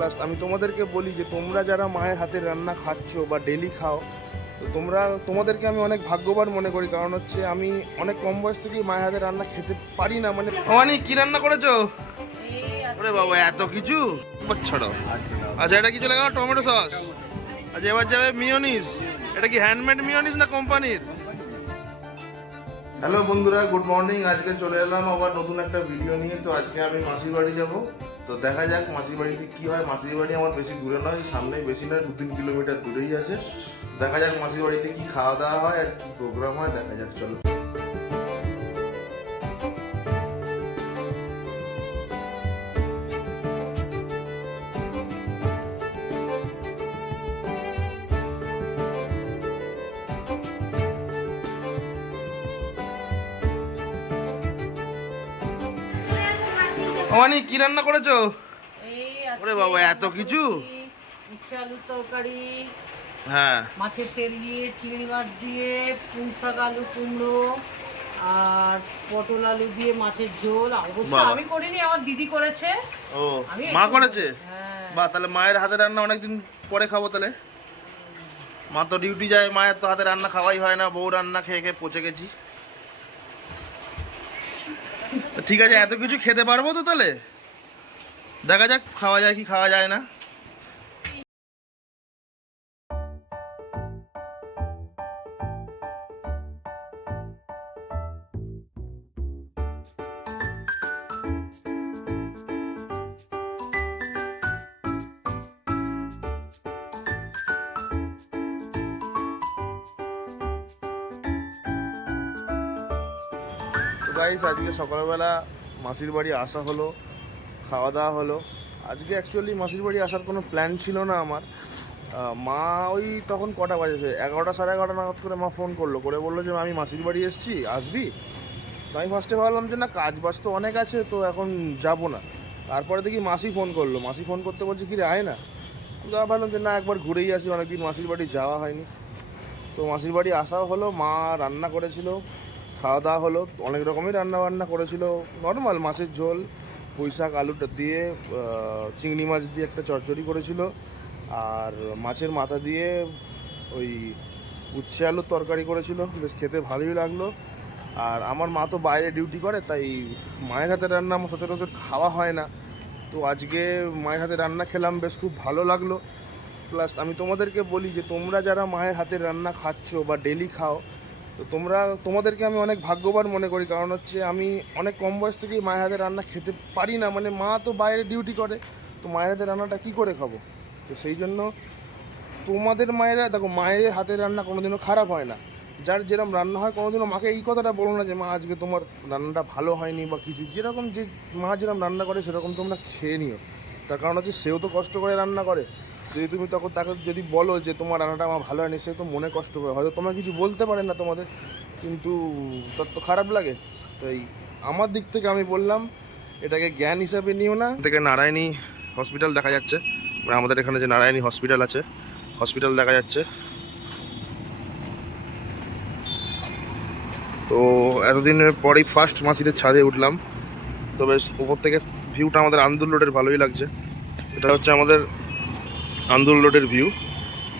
Plus আমি তোমাদেরকে বলি যে তোমরা যারা মায়ের হাতের রান্না খাচ্ছ বা ডেলি খাও, তো তোমাদেরকে আমি অনেক ভাগ্যবান মনে করি। কারণ হচ্ছে আমি অনেক কম বয়স থেকেই মায়ের হাতের রান্না খেতে পারি না। মানে অনেক কি রান্না করেছো? ওরে বাবা, এত কিছু ছাড়ো। আচ্ছা, এটা কি চলে গেল টমেটো সস। আচ্ছা, এবার যাবে মিওনিজ। এটা কি হ্যান্ডমেড মিওনিজ না কোম্পানির? হ্যালো বন্ধুরা, গুড মর্নিং। আজকে চলে এলাম আবার নতুন একটা ভিডিও নিয়ে। তো আজকে আমি মাসির বাড়ি যাব। তো দেখা যাক মাসির বাড়িতে কি হয়। মাসির বাড়ি আমার বেশি দূরে নয়, সামনেই, বেশি নয়, 2-3 কিলোমিটার দূরেই আছে। দেখা যাক মাসির বাড়িতে কি খাওয়া দাওয়া হয় আর কি প্রোগ্রাম হয়, দেখা যাক। চলো। অনেক কি রান্না করেছো? ওরে বাবা, এত কিছু। উচ্ছে আলুর তরকারি, হ্যাঁ, মাছের তেল দিয়ে, চিংড়ি মাছ দিয়ে, পুঁই শাক, আলু কুমড়ো আর পটল আলু দিয়ে মাছের ঝোল। অবশ্য আমি করিনি, আমার দিদি করেছে। ও, মা করেছে? হ্যাঁ। বাহ, তাহলে মায়ের হাতে রান্না অনেকদিন পরে খাবো তাহলে। মা তো ডিউটি যায়, মায়ের তো হাতে রান্না খাওয়াই হয় না। বউ রান্না খেয়ে খেয়ে পচে গেছি। ঠিক আছে, এত কিছু খেতে পারবো তো তাহলে? দেখা যাক খাওয়া যায় কি খাওয়া যায় না। তো গাইস, আজকে সকালবেলা মাসির বাড়ি আসা হলো, খাওয়া দাওয়া হলো। আজকে অ্যাকচুয়ালি মাসির বাড়ি আসার কোনো প্ল্যান ছিল না আমার। মা ওই তখন কটা বাজেছে, 11টা 11:30 নাগাদ করে মা ফোন করে বললো যে আমি মাসির বাড়ি এসেছি, আসবি? তো আমি ফার্স্টে ভাবলাম যে না, কাজ বাজ তো অনেক আছে, তো এখন যাব না। তারপরে দেখি মাসি ফোন করলো। মাসি ফোন করতে বলছে কি রে, আয় না। আমি ভাবলাম যে না, একবার ঘুরেই আসি, অনেকদিন মাসির বাড়ি যাওয়া হয়নি। তো মাসির বাড়ি আসাও হলো, মা রান্না করেছিল, খাওয়া দাওয়া হলো। অনেক রকমই রান্না বান্না করেছিল। নর্মাল মাছের ঝোল, পুঁই শাক আলুটা দিয়ে, চিংড়ি মাছ দিয়ে একটা চচ্চড়ি করেছিল, আর মাছের মাথা দিয়ে ওই উচ্ছে আলুর তরকারি করেছিল। বেশ খেতে ভালোই লাগলো। আর আমার মা তো বাইরে ডিউটি করে, তাই মায়ের হাতে রান্না আমার সচরাচর খাওয়া হয় না। তো আজকে মায়ের হাতে রান্না খেলাম, বেশ খুব ভালো লাগলো। প্লাস আমি তোমাদেরকে বলি যে তোমরা যারা মায়ের হাতের রান্না খাচ্ছ বা ডেলি খাও, তো তোমাদেরকে আমি অনেক ভাগ্যবান মনে করি। কারণ হচ্ছে আমি অনেক কম বয়স থেকেই মায়ের হাতের রান্না খেতে পারি না। মানে মা তো বাইরে ডিউটি করে, তো মায়ের হাতের রান্নাটা কী করে খাবো? তো সেই জন্য তোমাদের মায়েরা দেখো, মায়ের হাতের রান্না কোনোদিনও খারাপ হয় না। যার যেরকম রান্না হয়, কোনোদিনও মাকে এই কথাটা বলো না যে মা আজকে তোমার রান্নাটা ভালো হয়নি বা কিছু। যেরকম যে মা যেরকম রান্না করে সেরকম তোমরা খেয়ে নিও। তার কারণ হচ্ছে সেও তো কষ্ট করে রান্না করে। যদি তুমি তখন তাকে যদি বলো যে তোমার রান্নাটা আমার ভালো হয়নি, সে তো মনে কষ্ট করে, হয়তো তোমার কিছু বলতে পারে না তোমাদের, কিন্তু তার তো খারাপ লাগে। তাই আমার দিক থেকে আমি বললাম, এটাকে জ্ঞান হিসাবে নিও না। থেকে নারায়ণী হসপিটাল দেখা যাচ্ছে, মানে আমাদের এখানে যে নারায়ণী হসপিটাল আছে, হসপিটাল দেখা যাচ্ছে। তো এতদিনের পরেই ফার্স্ট মাসিদের ছাদে উঠলাম। তো বেশ উপর থেকে ভিউটা আমাদের আন্দুল রোডের ভালোই লাগছে। এটা হচ্ছে আমাদের আন্দুল রোডের ভিউ।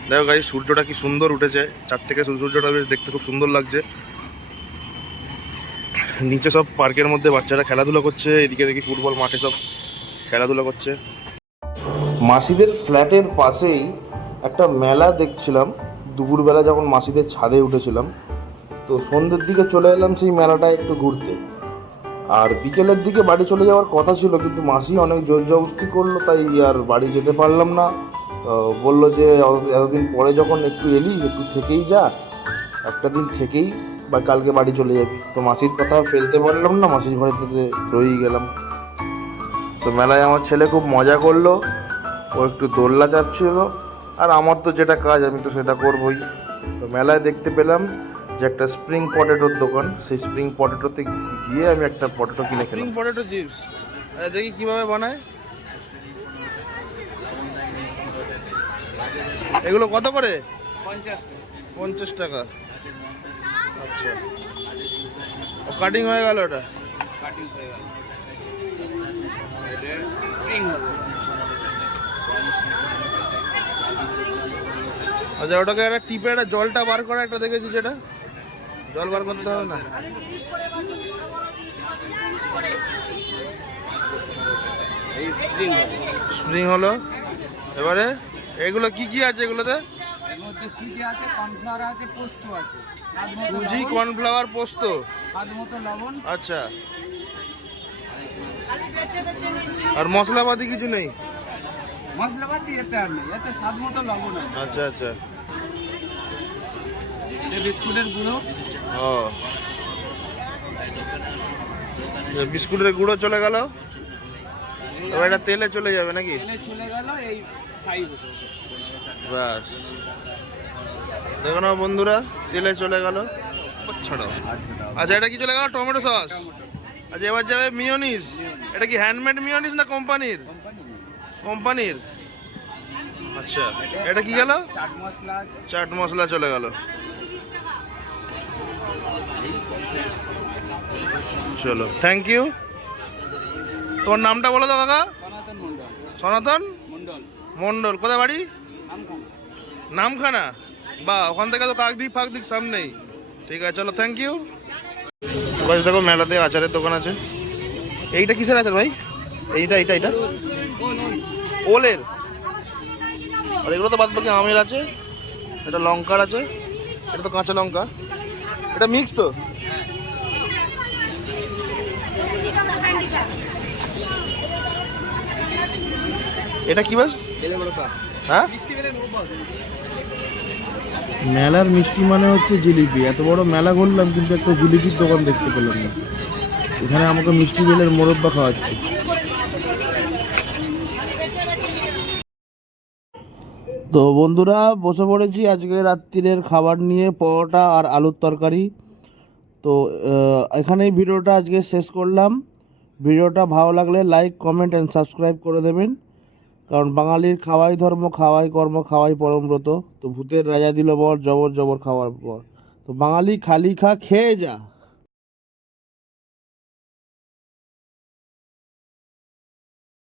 দেখো গাইস, সূর্যটা কি সুন্দর উঠেছে চার থেকে। সূর্যটা বেশ দেখতে খুব সুন্দর লাগছে। নিচে সব পার্কের মধ্যে বাচ্চারা খেলাধুলা করছে, এদিকে দেখি ফুটবল মাঠে সব খেলাধুলা করছে। মাসিদের ফ্ল্যাটের পাশেই একটা মেলা দেখছিলাম দুপুরবেলা, যখন মাসিদের ছাদে উঠেছিলাম। তো সন্ধ্যের দিকে চলে এলাম সেই মেলাটায় একটু ঘুরতে। আর বিকেলের দিকে বাড়ি চলে যাওয়ার কথা ছিল, কিন্তু মাসি অনেক জোর জবরদস্তি করলো, তাই আর বাড়ি যেতে পারলাম না। বললো যে এতদিন পরে যখন একটু এলি, একটু থেকেই যা, একটা দিন থেকেই বা কালকে বাড়ি চলে যাবি। তো মাসির কথা ফেলতে পারলাম না, মাসির বাড়িতে রয়েই গেলাম। তো মেলায় আমার ছেলে খুব মজা করলো, ও একটু দোলনা চাপছিল। আর আমার তো যেটা কাজ, আমি তো সেটা করবই। তো মেলায় দেখতে পেলাম যে একটা স্প্রিং পটেটোর দোকান। সেই স্প্রিং পটেটোতে গিয়ে আমি একটা পটেটো কিনে খেলাম। স্প্রিং পটেটো চিপস দেখি কিভাবে বানায়। এগুলো কত করে? 50 টাকা। আচ্ছা, ও কাটিং হয়ে গেল, ওটা কাটিং হয়ে গেল। স্প্রিং হবে। আচ্ছা ওটাকে একটা টিপে একটা জলটা বার করা একটা দেখেছি, যেটা জল বার করতে হবে না। স্প্রিং হলো। এবারে এগুলো কি কি আছে এগুলোতে? এর মধ্যে সুজি আছে, কর্নফ্লাওয়ার আছে, পোস্ত আছে, সুজি, কর্নফ্লাওয়ার, পোস্ত। স্বাদ মতো লবণ। আচ্ছা, আর মশলাপাতি কিছু নেই? মশলাপাতি এতে আর নেই, এতে স্বাদ মতো লবণ আছে। আচ্ছা আচ্ছা। এই বিস্কুটের গুঁড়ো। ও, বিস্কুটের গুঁড়ো চলে গেল। এবার এটা তেলে চলে যাবে নাকি? তেলে চলে গেল, এই ফ্রাই হচ্ছে। ব্যাস, দেখো না বন্ধুরা, তেলে চলে গেল। ছাড়াও। আচ্ছা এটা কি চলে গেল? Tomato sauce. আচ্ছা এবার যাবে মিওনিজ। এটা কি হ্যান্ডমেড মিওনিজ না কোম্পানির? কোম্পানির। আচ্ছা এটা কি গেল? চাট মশলা আছে। চাট মশলা চলে গেল। চলো, থ্যাংক ইউ। তোমার নামটা বলো তো কাকা? সনাতন মন্ডল। সনাতন মন্ডল। মন্ডল। কোথায় বাড়ি? আমখানা। নামখানা। বা ওখান থেকে তো কাকদ্বীপ ফাকদ্বীপ সামনেই। ঠিক আছে চলো, থ্যাংক ইউ। বাস দেখো মেলাতে আচারের দোকান আছে। এইটা কিসের আচার ভাই? এইটা এইটা এইটা ওলের। আর এগুলো তো বাদ বাকি আমের আছে। এটা লঙ্কার আছে। এটা তো কাঁচা লঙ্কা। এটা মিক্স তো? এটা কি বাস? হ্যাঁ, মেলার মিষ্টি মানে হচ্ছে জিলিপি। এত বড় মেলা ঘুরলাম কিন্তু একটা জিলিপির দোকান দেখতে পেলাম না। এখানে আমাকে মিষ্টি বেলের মোরব্বা খাওয়াচ্ছে। তো বন্ধুরা বসে পড়েছি আজকে রাত্রিরের খাবার নিয়ে, পরোটা আর আলুর তরকারি। তো এখানেই ভিডিওটা আজকে শেষ করলাম। ভিডিওটা ভালো লাগলে লাইক, কমেন্ট অ্যান্ড সাবস্ক্রাইব করে দেবেন, কারণ বাঙালির খাওয়াই ধর্ম, খাওয়াই কর্ম, খাওয়াই পরমব্রত। তো ভূতের রাজা দিল বর, জবর জবর খাওয়ার পর। তো বাঙালি খালি খা, খেয়ে যা।